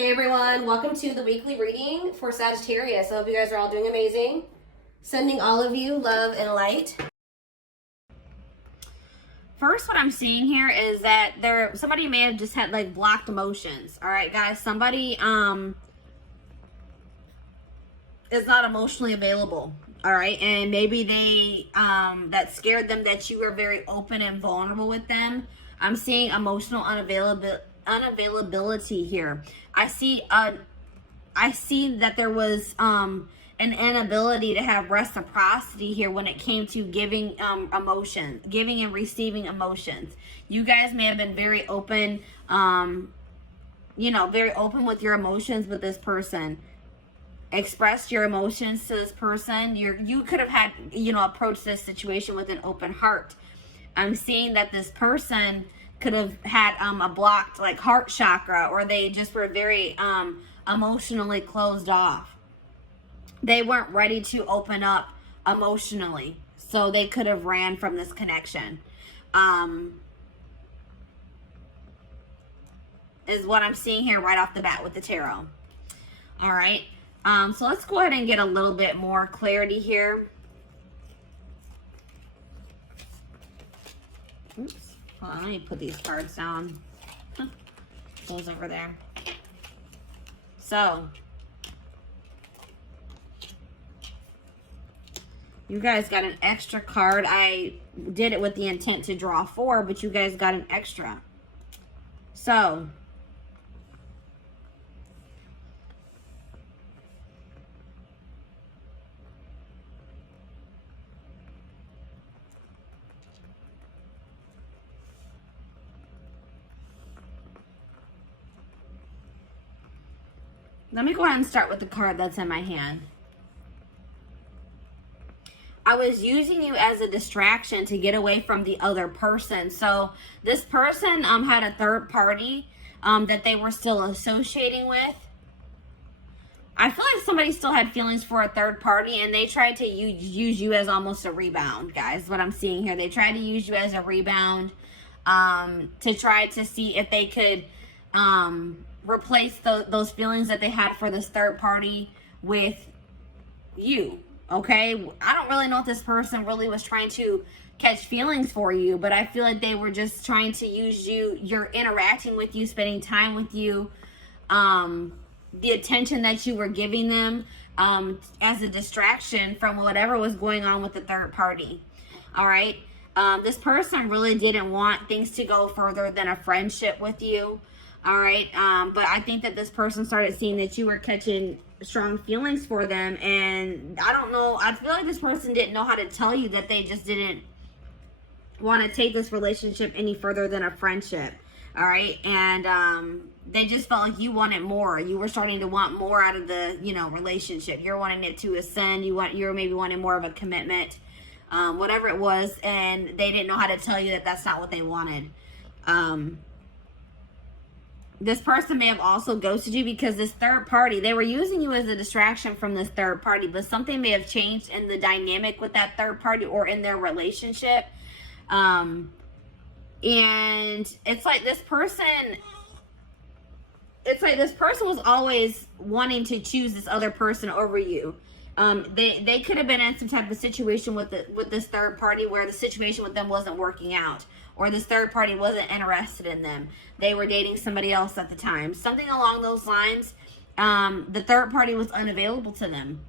Hey everyone, welcome to the weekly reading for Sagittarius. I hope you guys are all doing amazing. Sending all of you love and light. First, what I'm seeing here is that somebody may have just had like blocked emotions. All right, guys, somebody is not emotionally available. All right, and maybe they that scared them that you were very open and vulnerable with them. I'm seeing emotional unavailability here. I see that there was an inability to have reciprocity here when it came to giving emotions, giving and receiving emotions. You guys may have been very open, very open with your emotions with this person. Expressed your emotions to this person. You could have had, approached this situation with an open heart. I'm seeing that this person could have had a blocked like heart chakra, or they just were very emotionally closed off. They weren't ready to open up emotionally, so they could have ran from this connection. Is what I'm seeing here right off the bat with the tarot. All right. So let's go ahead and get a little bit more clarity here. Oops. Hold on, let me put these cards down. Those over there. So, you guys got an extra card. I did it with the intent to draw 4, but you guys got an extra. So, let me go ahead and start with the card that's in my hand. I was using you as a distraction to get away from the other person. So this person had a third party that they were still associating with. I feel like somebody still had feelings for a third party, and they tried to use you as almost a rebound, guys. What I'm seeing here, they tried to use you as a rebound to try to see if they could replace those feelings that they had for this third party with you. Okay, I don't really know if this person really was trying to catch feelings for you, but I feel like they were just trying to use you. You're interacting with you, spending time with you, the attention that you were giving them as a distraction from whatever was going on with the third party. All right, this person really didn't want things to go further than a friendship with you. All right, but I think that this person started seeing that you were catching strong feelings for them, and I don't know, I feel like this person didn't know how to tell you that they just didn't want to take this relationship any further than a friendship. All right, and they just felt like you wanted more. You were starting to want more out of the relationship. You're wanting it to ascend. You're maybe wanting more of a commitment, whatever it was, and they didn't know how to tell you that that's not what they wanted. This person may have also ghosted you because this third party, they were using you as a distraction from this third party, but something may have changed in the dynamic with that third party or in their relationship. And it's like this person was always wanting to choose this other person over you. They could have been in some type of situation with this third party where the situation with them wasn't working out, or this third party wasn't interested in them. They were dating somebody else at the time. Something along those lines. The third party was unavailable to them.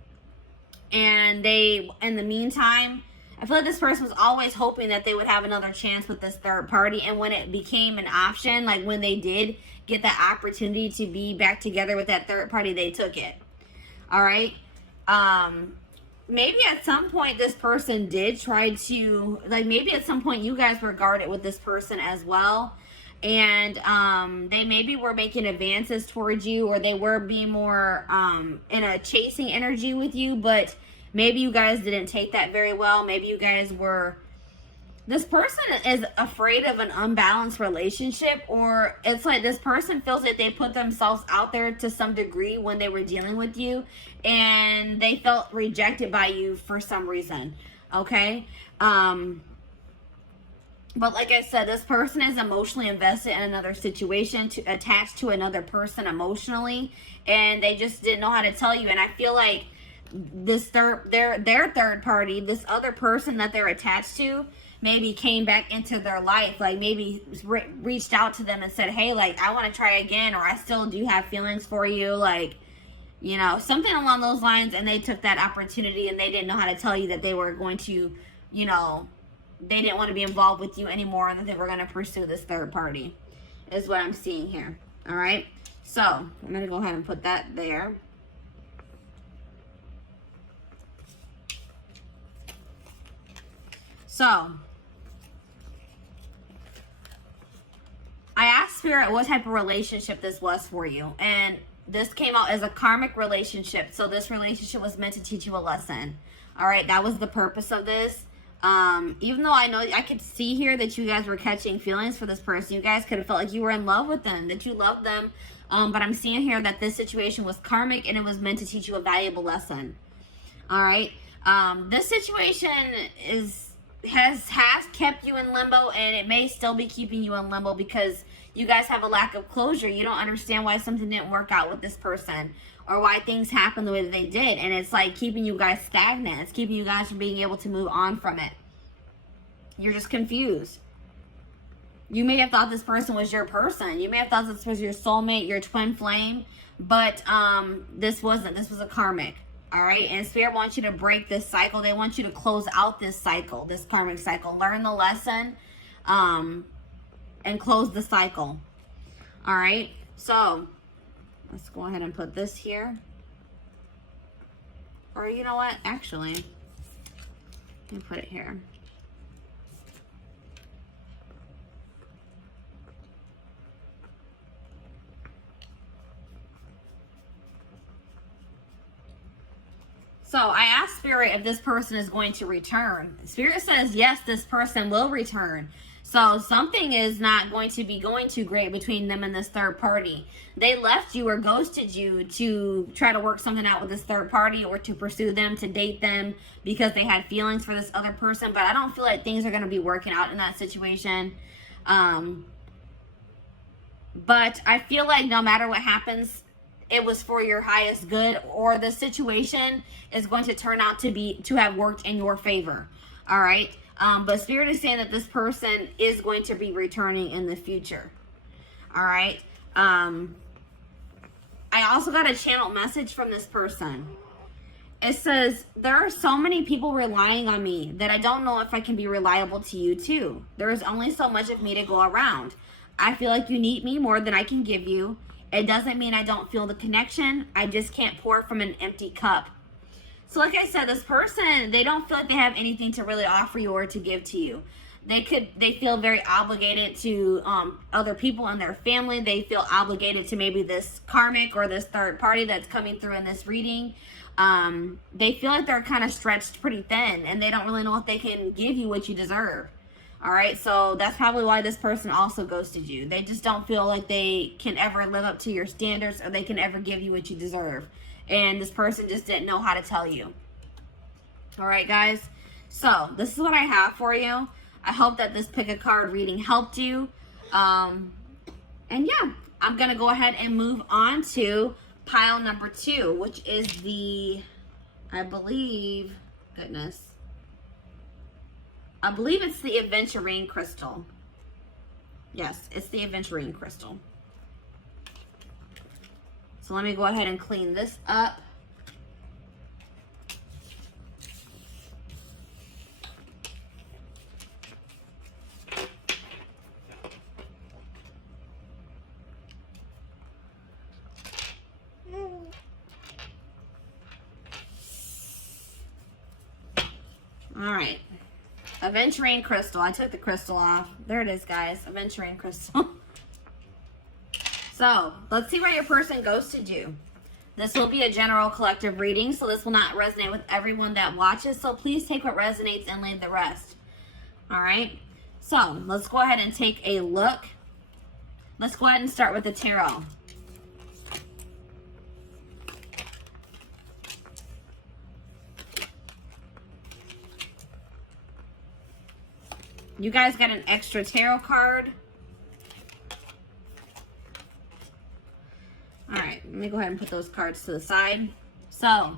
And in the meantime, I feel like this person was always hoping that they would have another chance with this third party. And when it became an option, like when they did get that opportunity to be back together with that third party, they took it. All right. Maybe at some point this person did try to, maybe at some point you guys were guarded with this person as well. And they maybe were making advances towards you, or they were being more in a chasing energy with you, but maybe you guys didn't take that very well. Maybe you guys were, this person is afraid of an unbalanced relationship, or it's like this person feels that they put themselves out there to some degree when they were dealing with you, and they felt rejected by you for some reason. Okay. But like I said, this person is emotionally invested in another situation, attached to another person emotionally, and they just didn't know how to tell you. And I feel like this their third party, this other person that they're attached to, maybe came back into their life, like maybe reached out to them and said, hey, like, I want to try again, or I still do have feelings for you, like, you know, something along those lines. And they took that opportunity, and they didn't know how to tell you that they were going to, you know, they didn't want to be involved with you anymore, and that they were going to pursue this third party, is what I'm seeing here. All right, so I'm going to go ahead and put that there. So I asked Spirit what type of relationship this was for you, and this came out as a karmic relationship. So this relationship was meant to teach you a lesson. All right, that was the purpose of this. Even though I know I could see here that you guys were catching feelings for this person, you guys could have felt like you were in love with them, that you loved them. But I'm seeing here that this situation was karmic, and it was meant to teach you a valuable lesson. All right. This situation has kept you in limbo, and it may still be keeping you in limbo because you guys have a lack of closure. You don't understand why something didn't work out with this person, or why things happened the way that they did. And it's like keeping you guys stagnant. It's keeping you guys from being able to move on from it. You're just confused. You may have thought this person was your person. You may have thought this was your soulmate, your twin flame. But this wasn't. This was a karmic. All right. And Spirit wants you to break this cycle. They want you to close out this cycle, this karmic cycle. Learn the lesson and close the cycle. All right. So let's go ahead and put this here. Or you know what? Actually, let me put it here. So I asked Spirit if this person is going to return. Spirit says, yes, this person will return. So something is not going to be going too great between them and this third party. They left you or ghosted you to try to work something out with this third party, or to pursue them, to date them because they had feelings for this other person. But I don't feel like things are going to be working out in that situation. But I feel like no matter what happens, it was for your highest good, or the situation is going to turn out to have worked in your favor. All right. But Spirit is saying that this person is going to be returning in the future. All right. I also got a channeled message from this person. It says, there are so many people relying on me that I don't know if I can be reliable to you too. There is only so much of me to go around. I feel like you need me more than I can give you. It doesn't mean I don't feel the connection. I just can't pour from an empty cup. So like I said, this person, they don't feel like they have anything to really offer you or to give to you. They feel very obligated to other people in their family. They feel obligated to maybe this karmic or this third party that's coming through in this reading. They feel like they're kind of stretched pretty thin, and they don't really know if they can give you what you deserve. All right, so that's probably why this person also ghosted you. They just don't feel like they can ever live up to your standards, or they can ever give you what you deserve. And this person just didn't know how to tell you. All right, guys. So this is what I have for you. I hope that this pick a card reading helped you. And yeah, I'm going to go ahead and move on to pile number 2, which is the, I believe it's the aventurine crystal. Yes, it's the aventurine crystal. So let me go ahead and clean this up. All right. Aventurine crystal. I took the crystal off. There it is, guys. Aventurine crystal. So, let's see where your person ghosted you. This will be a general collective reading, so this will not resonate with everyone that watches. So, please take what resonates and leave the rest. All right? So, let's go ahead and take a look. Let's go ahead and start with the tarot. You guys got an extra tarot card. All right, let me go ahead and put those cards to the side. So,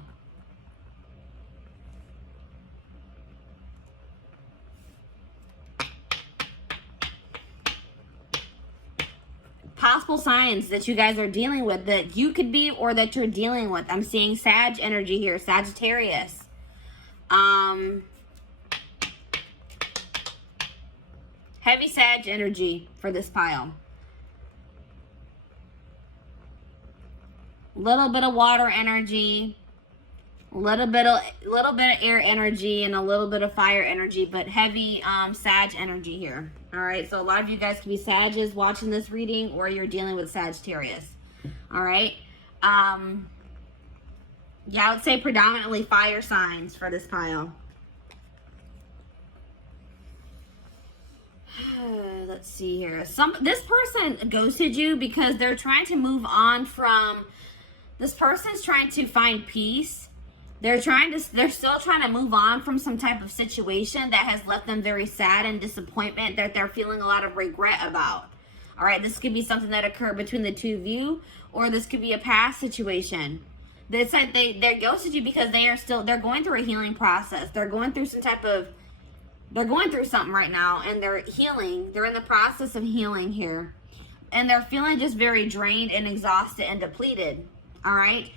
possible signs that you guys are dealing with, that you could be or that you're dealing with. I'm seeing Sag energy here, Sagittarius. Heavy Sag energy for this pile. Little bit of water energy, little bit of air energy, and a little bit of fire energy, but heavy Sag energy here. All right, so a lot of you guys could be Sages watching this reading, or you're dealing with Sagittarius. All right. Yeah, I would say predominantly fire signs for this pile. Let's see here. This person ghosted you because they're trying to move on from. This person's trying to find peace. They're still trying to move on from some type of situation that has left them very sad and disappointment, that they're feeling a lot of regret about. All right, this could be something that occurred between the two of you, or this could be a past situation. It's like they ghosted you because they're going through a healing process. They're going through they're going through something right now, and they're healing. They're in the process of healing here. And they're feeling just very drained and exhausted and depleted. All right.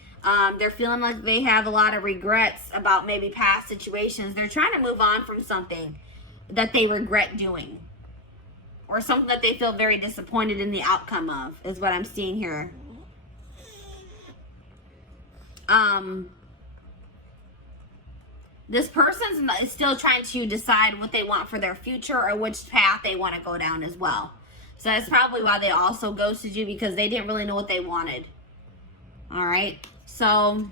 They're feeling like they have a lot of regrets about maybe past situations. They're trying to move on from something that they regret doing, or something that they feel very disappointed in the outcome of, is what I'm seeing here. This person is still trying to decide what they want for their future, or which path they want to go down as well. So that's probably why they also ghosted you, because they didn't really know what they wanted. All right, so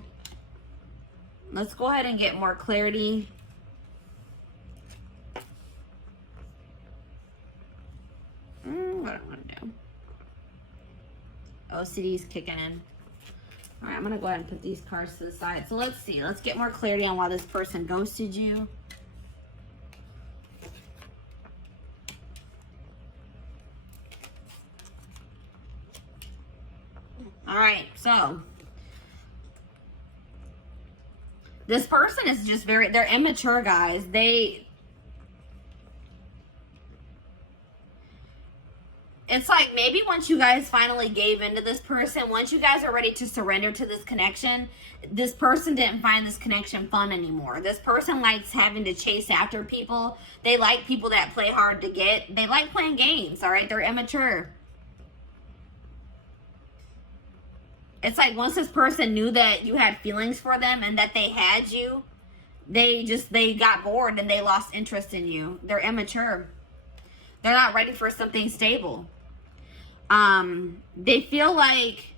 let's go ahead and get more clarity. What do I want to do? OCD is kicking in. All right, I'm going to go ahead and put these cards to the side. So let's see. Let's get more clarity on why this person ghosted you. All right, so this person is just they're immature, guys. It's like maybe once you guys finally gave into this person, once you guys are ready to surrender to this connection, this person didn't find this connection fun anymore. This person likes having to chase after people. They like people that play hard to get. They like playing games, all right? They're immature. It's like once this person knew that you had feelings for them and that they had you, they got bored and they lost interest in you. They're immature. They're not ready for something stable. They feel like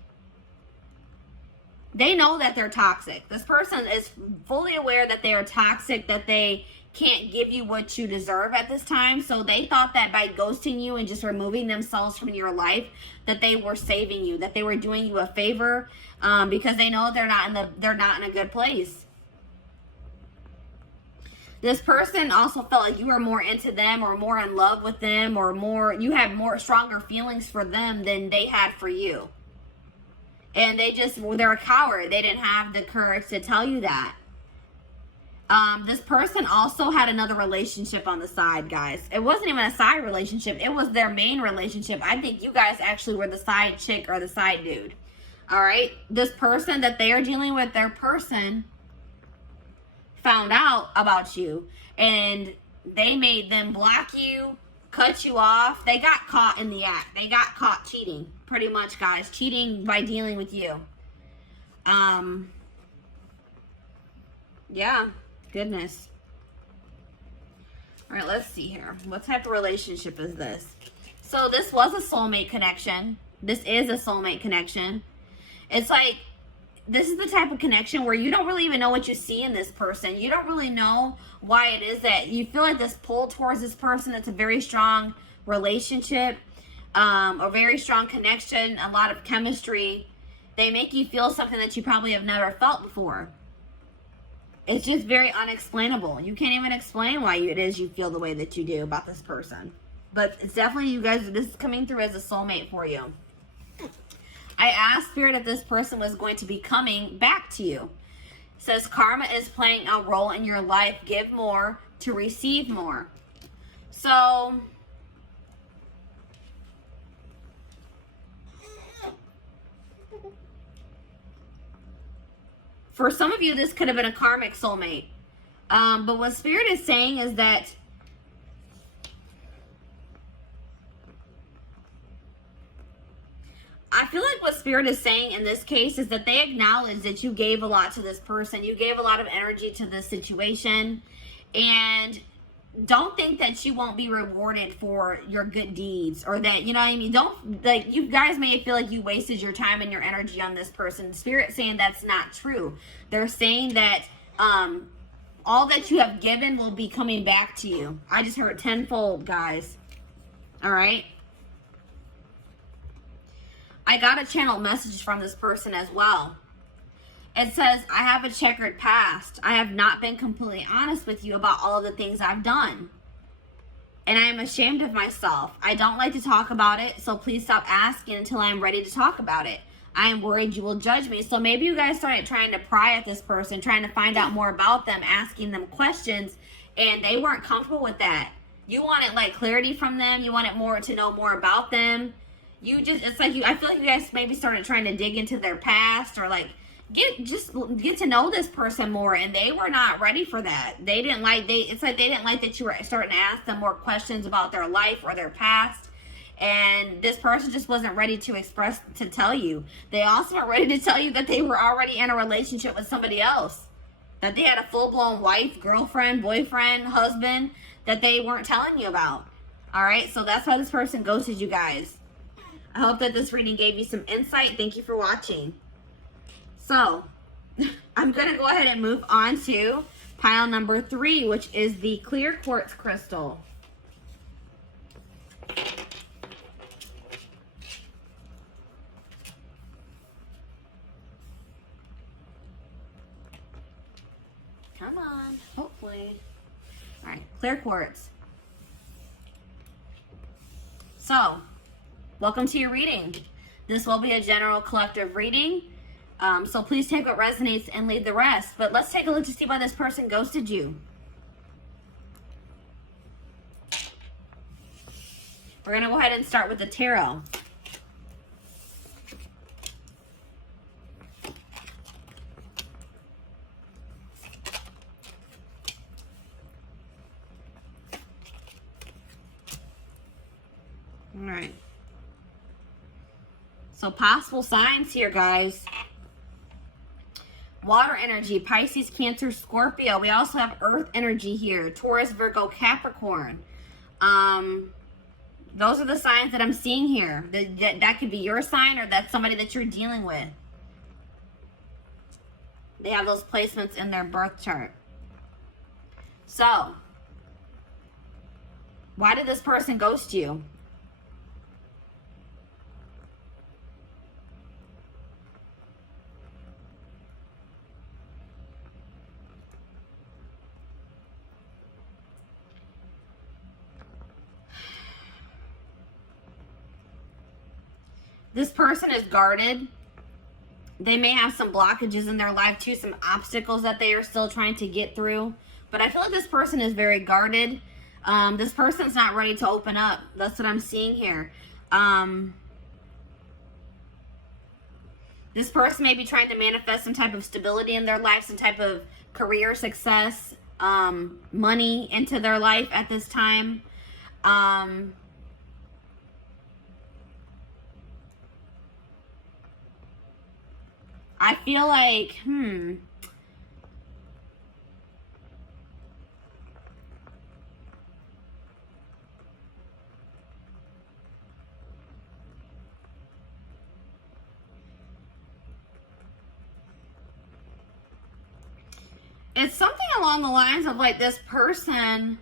they know that they're toxic. This person is fully aware that they are toxic, that they can't give you what you deserve at this time. So they thought that by ghosting you and just removing themselves from your life, that they were saving you, that they were doing you a favor, because they know they're not in a good place. This person also felt like you were more into them, or more in love with them, or you had stronger feelings for them than they had for you. And they're a coward. They didn't have the courage to tell you that. This person also had another relationship on the side, guys. It wasn't even a side relationship. It was their main relationship. I think you guys actually were the side chick or the side dude. All right? This person that they are dealing with, their person found out about you, and they made them block you, cut you off. They got caught in the act. They got caught cheating, pretty much, guys. Cheating by dealing with you. Yeah. Goodness. All right, let's see here. What type of relationship is this? So this was a soulmate connection. This is a soulmate connection. It's like, this is the type of connection where you don't really even know what you see in this person. You don't really know why it is that you feel like this pull towards this person. It's a very strong relationship, a very strong connection, a lot of chemistry. They make you feel something that you probably have never felt before. It's just very unexplainable. You can't even explain why it is you feel the way that you do about this person. But it's definitely, you guys, this is coming through as a soulmate for you. I asked Spirit if this person was going to be coming back to you. It says karma is playing a role in your life. Give more to receive more. So for some of you, this could have been a karmic soulmate. But what Spirit is saying is that I feel like what Spirit is saying in this case is that they acknowledge that you gave a lot to this person. You gave a lot of energy to this situation. And don't think that you won't be rewarded for your good deeds, or that, you know what I mean? Don't, like, you guys may feel like you wasted your time and your energy on this person. Spirit saying that's not true. They're saying that all that you have given will be coming back to you. I just heard tenfold, guys. All right. I got a channel message from this person as well. It says, I have a checkered past. I have not been completely honest with you about all of the things I've done. And I am ashamed of myself. I don't like to talk about it, so please stop asking until I am ready to talk about it. I am worried you will judge me. So maybe you guys started trying to pry at this person, trying to find out more about them, asking them questions, and they weren't comfortable with that. You wanted like clarity from them. You wanted more to know more about them. You just, it's like you, I feel like you guys maybe started trying to dig into their past, or like get to know this person more, and they were not ready for that. They didn't like, it's like they didn't like that you were starting to ask them more questions about their life or their past. And this person just wasn't ready to express, to tell you. They also weren't ready to tell you that they were already in a relationship with somebody else. That they had a full-blown wife, girlfriend, boyfriend, husband that they weren't telling you about. Alright, so that's why this person ghosted you guys. I hope that this reading gave you some insight. Thank you for watching. So, I'm going to go ahead and move on to pile number 3, which is the clear quartz crystal. Come on, hopefully. All right, clear quartz. So, welcome to your reading. This will be a general collective reading. So please take what resonates and leave the rest. But let's take a look to see why this person ghosted you. We're going to go ahead and start with the tarot. All right. So possible signs here, guys. Water energy, Pisces, Cancer, Scorpio. We also have earth energy here. Taurus, Virgo, Capricorn. Those are the signs that I'm seeing here. That could be your sign, or that's somebody that you're dealing with. They have those placements in their birth chart. So, why did this person ghost you? This person is guarded. They may have some blockages in their life too, some obstacles that they are still trying to get through. But I feel like this person is very guarded. This person's not ready to open up. That's what I'm seeing here. This person may be trying to manifest some type of stability in their life, some type of career success, money into their life at this time. I feel like, it's something along the lines of like this person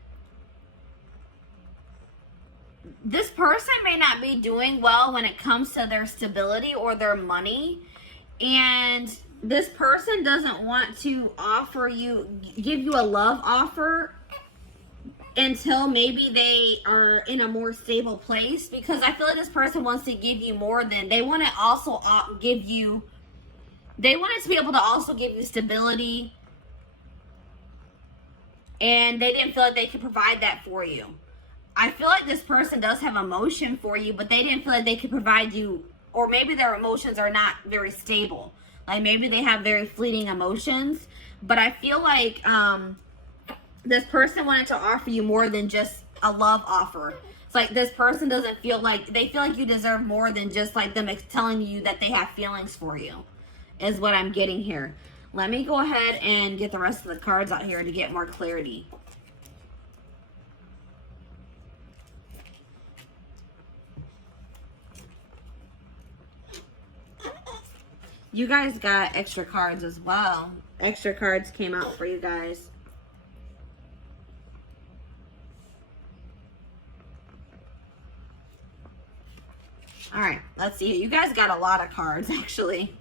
may not be doing well when it comes to their stability or their money. And this person doesn't want to offer you, give you a love offer until maybe they are in a more stable place, because I feel like this person wants to give you more than, they want to also give you, they wanted to be able to also give you stability, and they didn't feel like they could provide that for you. I feel like this person does have emotion for you, but they didn't feel like they could provide you, or maybe their emotions are not very stable. Like maybe they have very fleeting emotions, but I feel like this person wanted to offer you more than just a love offer. It's like this person doesn't feel like, they feel like you deserve more than just like them telling you that they have feelings for you, is what I'm getting here. Let me go ahead and get the rest of the cards out here to get more clarity. You guys got extra cards as well. Extra cards came out for you guys. All right, let's see. You guys got a lot of cards, actually.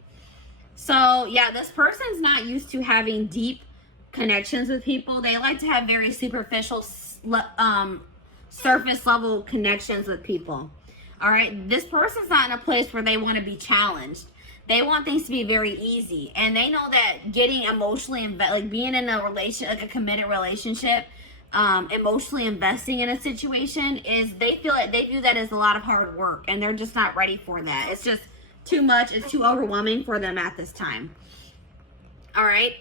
So, yeah, this person's not used to having deep connections with people. They like to have very superficial, surface level connections with people. All right, this person's not in a place where they want to be challenged. They want things to be very easy, and they know that getting emotionally like being in a relation, like a committed relationship, emotionally investing in a situation is, they feel like they view that as a lot of hard work, and they're just not ready for that. It's just too much. It's too overwhelming for them at this time. All right,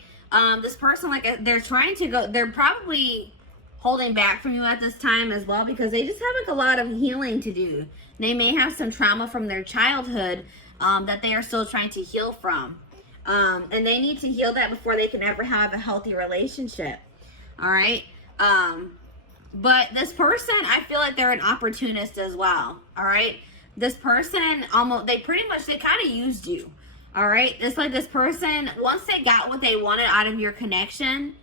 this person, like, they're trying to go, they're probably holding back from you at this time as well, because they just have like a lot of healing to do. They may have some trauma from their childhood that they are still trying to heal from. And they need to heal that before they can ever have a healthy relationship. All right. But this person, I feel like they're an opportunist as well. All right. This person they kind of used you. All right. It's like this person, once they got what they wanted out of your connection,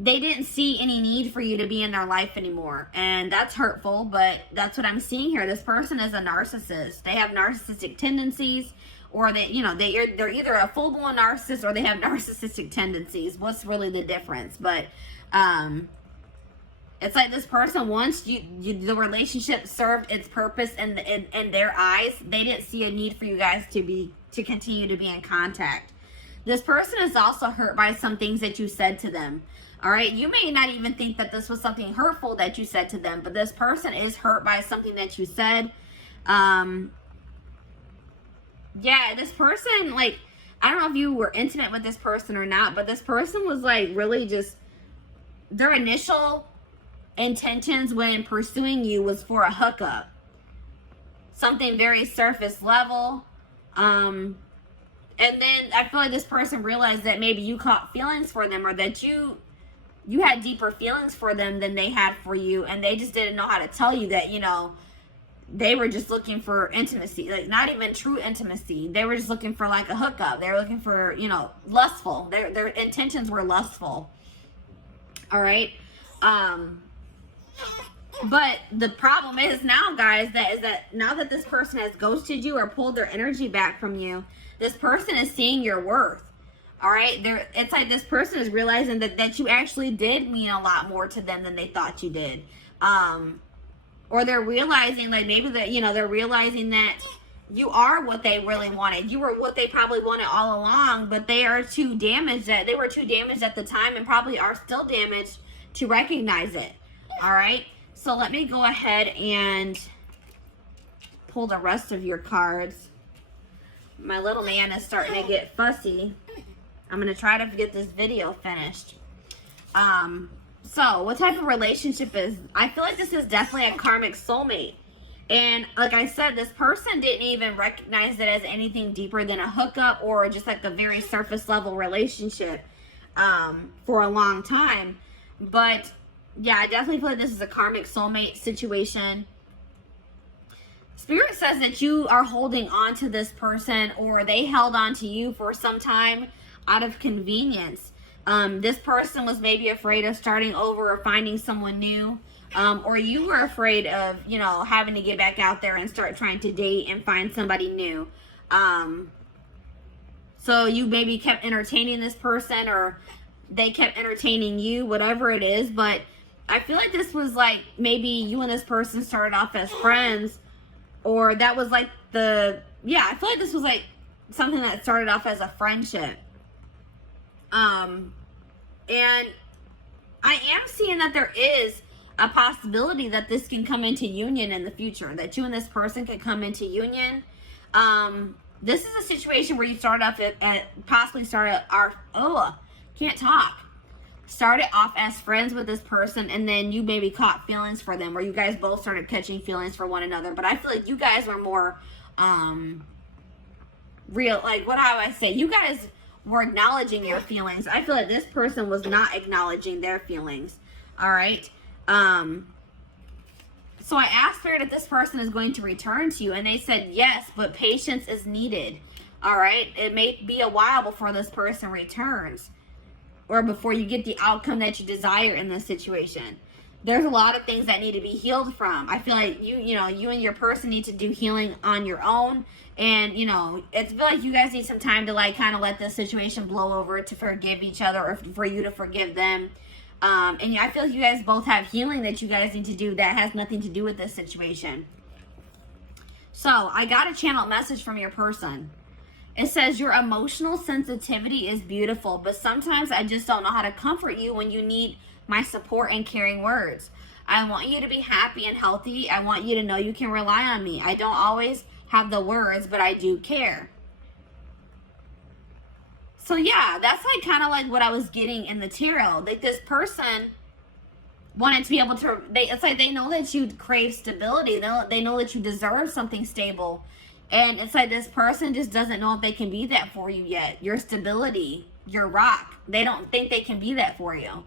they didn't see any need for you to be in their life anymore. And that's hurtful, but that's what I'm seeing here. This person is a narcissist. They have narcissistic tendencies, or they're either a full-blown narcissist or they have narcissistic tendencies. What's really the difference? But it's like this person, once the relationship served its purpose in their eyes, they didn't see a need for you guys to continue to be in contact. This person is also hurt by some things that you said to them. All right, you may not even think that this was something hurtful that you said to them, but this person is hurt by something that you said. Yeah, this person, like, I don't know if you were intimate with this person or not, but this person was like really just, their initial intentions when pursuing you was for a hookup. Something very surface level. And then I feel like this person realized that maybe you caught feelings for them, or that you had deeper feelings for them than they had for you, and they just didn't know how to tell you that, they were just looking for intimacy, like not even true intimacy. They were just looking for like a hookup. They were looking for, lustful. Their intentions were lustful. All right. But the problem is now, guys, that now that this person has ghosted you or pulled their energy back from you, this person is seeing your worth. All right, it's like this person is realizing that you actually did mean a lot more to them than they thought you did. Or they're realizing, like, maybe that, they're realizing that you are what they really wanted. You were what they probably wanted all along, but they are too damaged, they were too damaged at the time, and probably are still damaged to recognize it. All right, so let me go ahead and pull the rest of your cards. My little man is starting to get fussy. I'm going to try to get this video finished. So, what type of relationship is... I feel like this is definitely a karmic soulmate. And like I said, this person didn't even recognize it as anything deeper than a hookup or just like a very surface level relationship for a long time. But, yeah, I definitely feel like this is a karmic soulmate situation. Spirit says that you are holding on to this person, or they held on to you for some time out of convenience. This person was maybe afraid of starting over or finding someone new, or you were afraid of, having to get back out there and start trying to date and find somebody new. So you maybe kept entertaining this person, or they kept entertaining you, whatever it is. But I feel like this was like maybe you and this person started off as friends, or that was like yeah, I feel like this was like something that started off as a friendship. And I am seeing that there is a possibility that this can come into union in the future, that you and this person could come into union. This is a situation where you started off started off as friends with this person, and then you maybe caught feelings for them, or you guys both started catching feelings for one another. But I feel like you guys were more real, like, what do I say? You guys were acknowledging your feelings. I feel like this person was not acknowledging their feelings. All right. So I asked Spirit if this person is going to return to you, and they said yes, but patience is needed. All right. It may be a while before this person returns, or before you get the outcome that you desire in this situation. There's a lot of things that need to be healed from. I feel like you and your person need to do healing on your own. And, it's feel like you guys need some time to, like, kind of let this situation blow over, to forgive each other, or for you to forgive them. And I feel like you guys both have healing that you guys need to do that has nothing to do with this situation. So I got a channel message from your person. It says, your emotional sensitivity is beautiful, but sometimes I just don't know how to comfort you when you need my support and caring words. I want you to be happy and healthy. I want you to know you can rely on me. I don't always have the words, but I do care. So yeah, that's like kind of like what I was getting in the tarot. Like, this person wanted to be able to, it's like they know that you crave stability. They know that you deserve something stable. And it's like this person just doesn't know if they can be that for you yet. Your stability, your rock. They don't think they can be that for you.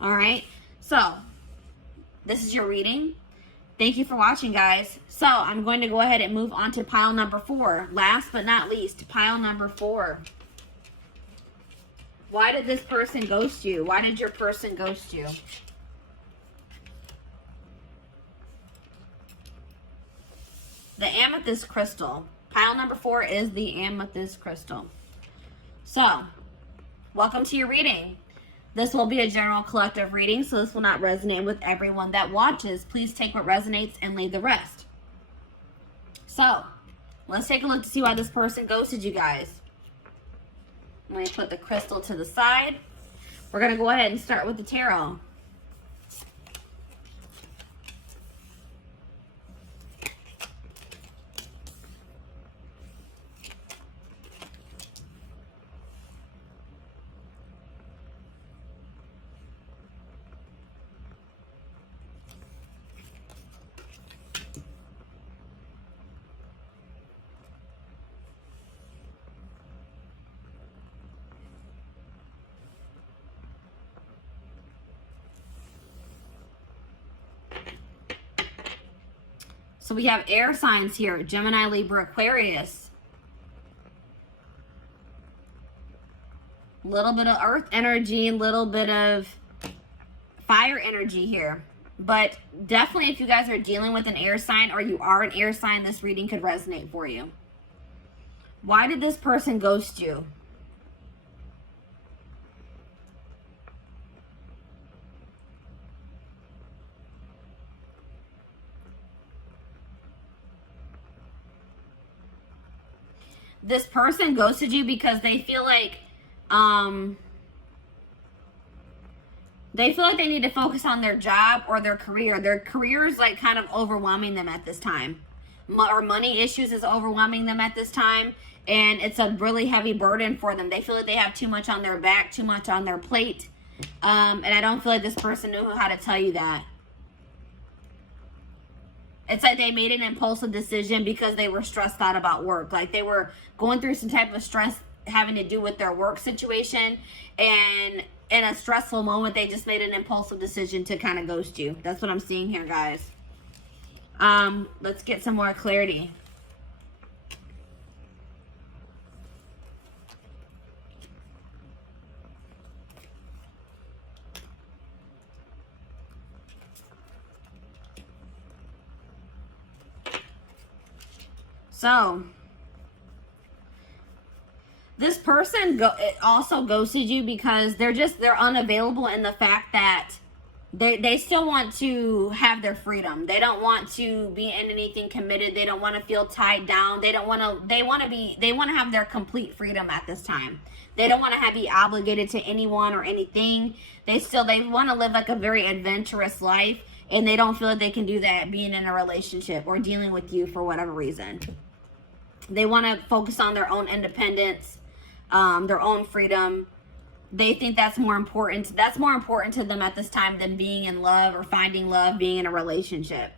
All right. So this is your reading. Thank you for watching, guys. So I'm going to go ahead and move on to pile number 4. Last but not least, pile number 4. Why did this person ghost you? Why did your person ghost you? The amethyst crystal. Pile number 4 is the amethyst crystal. So, welcome to your reading. This will be a general collective reading, so this will not resonate with everyone that watches. Please take what resonates and leave the rest. So, let's take a look to see why this person ghosted you guys. Let me put the crystal to the side. We're going to go ahead and start with the tarot. So we have air signs here: Gemini, Libra, Aquarius. A little bit of earth energy, a little bit of fire energy here. But definitely, if you guys are dealing with an air sign, or you are an air sign, this reading could resonate for you. Why did this person ghost you? This person ghosted you because they feel like they need to focus on their job or their career. Their career is like kind of overwhelming them at this time. Or money issues is overwhelming them at this time. And it's a really heavy burden for them. They feel like they have too much on their back, too much on their plate. And I don't feel like this person knew how to tell you that. It's like they made an impulsive decision because they were stressed out about work. Like they were going through some type of stress having to do with their work situation. And in a stressful moment, they just made an impulsive decision to kind of ghost you. That's what I'm seeing here, guys. Let's get some more clarity. So, This person also ghosted you because they're unavailable in the fact that they still want to have their freedom. They don't want to be in anything committed. They don't want to feel tied down. They want to have their complete freedom at this time. They don't want to be obligated to anyone or anything. They want to live like a very adventurous life, and they don't feel like they can do that being in a relationship or dealing with you for whatever reason. They want to focus on their own independence, their own freedom. They think that's more important. That's more important to them at this time than being in love or finding love, being in a relationship.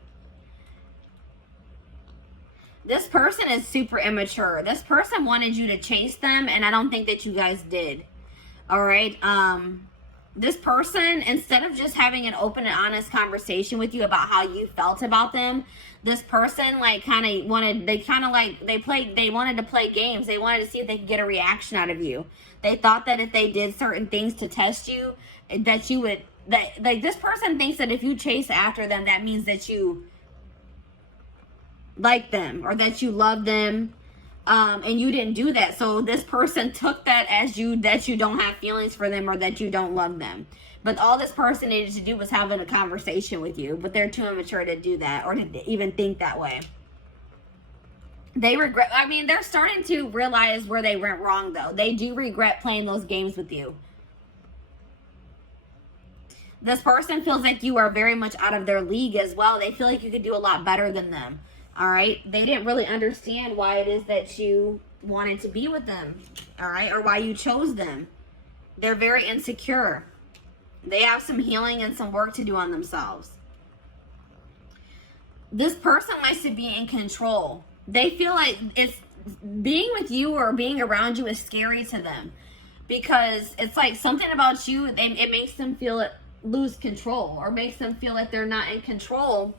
This person is super immature. This person wanted you to chase them, and I don't think that you guys did. All right. This person, instead of just having an open and honest conversation with you about how you felt about them, this person like they wanted to play games. They wanted to see if they could get a reaction out of you. They thought that if they did certain things to test you, that you would, this person thinks that if you chase after them, that means that you like them or that you love them. And you didn't do that. So this person took that as that you don't have feelings for them or that you don't love them. But all this person needed to do was having a conversation with you. But they're too immature to do that or to even think that way. They regret, they're starting to realize where they went wrong though. They do regret playing those games with you. This person feels like you are very much out of their league as well. They feel like you could do a lot better than them. All right. They didn't really understand why it is that you wanted to be with them. All right. Or why you chose them. They're very insecure. They have some healing and some work to do on themselves. This person likes to be in control. They feel like being with you or being around you is scary to them because it's like something about you, it makes them lose control or makes them feel like they're not in control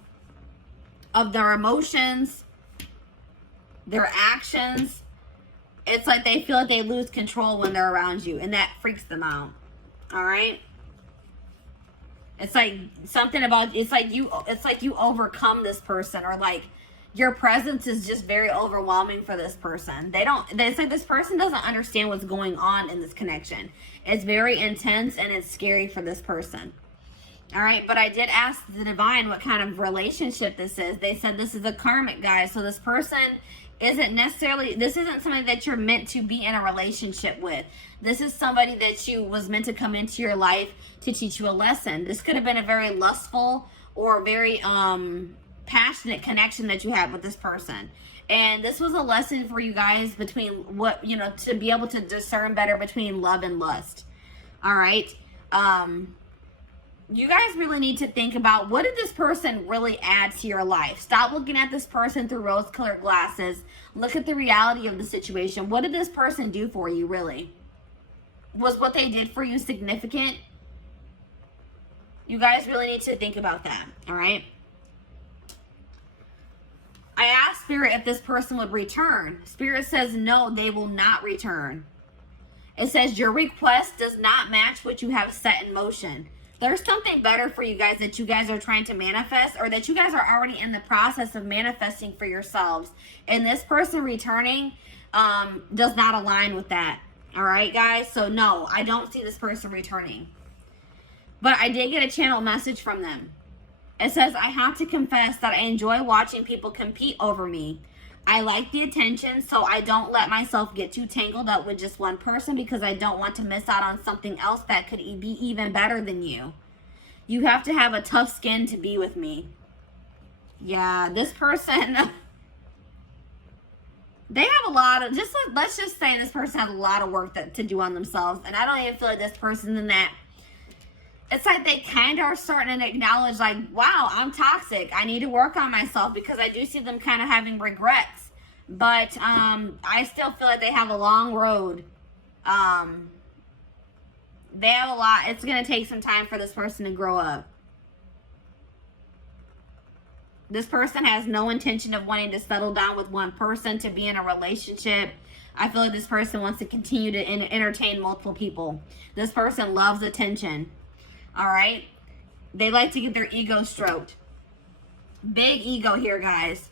of their emotions, their actions. It's like they feel like they lose control when they're around you, and that freaks them out. All right? It's like something about, it's like you overcome this person, or like your presence is just very overwhelming for this person. It's like this person doesn't understand what's going on in this connection. It's very intense and it's scary for this person. All right, but I did ask the divine what kind of relationship this is. They said this is a karmic, guys. So this person this isn't somebody that you're meant to be in a relationship with. This is somebody that was meant to come into your life to teach you a lesson. This could have been a very lustful or very passionate connection that you had with this person. And this was a lesson for you guys between to be able to discern better between love and lust. All right. You guys really need to think about, what did this person really add to your life? Stop looking at this person through rose-colored glasses. Look at the reality of the situation. What did this person do for you, really? Was what they did for you significant? You guys really need to think about that, all right? I asked Spirit if this person would return. Spirit says no, they will not return. It says your request does not match what you have set in motion. There's something better for you guys that you guys are trying to manifest, or that you guys are already in the process of manifesting for yourselves. And this person returning does not align with that. All right, guys? So no, I don't see this person returning. But I did get a channel message from them. It says, I have to confess that I enjoy watching people compete over me. I like the attention, so I don't let myself get too tangled up with just one person because I don't want to miss out on something else that could be even better than you. You have to have a tough skin to be with me. Yeah, this person, they have a lot of, let's just say this person has a lot of work to do on themselves. And I don't even feel like this person's in that. It's like they kind of are starting to acknowledge, like, wow, I'm toxic. I need to work on myself, because I do see them kind of having regrets. But I still feel like they have a long road. They have a lot. It's going to take some time for this person to grow up. This person has no intention of wanting to settle down with one person, to be in a relationship. I feel like this person wants to continue to entertain multiple people. This person loves attention. All right. They like to get their ego stroked. Big ego here, guys.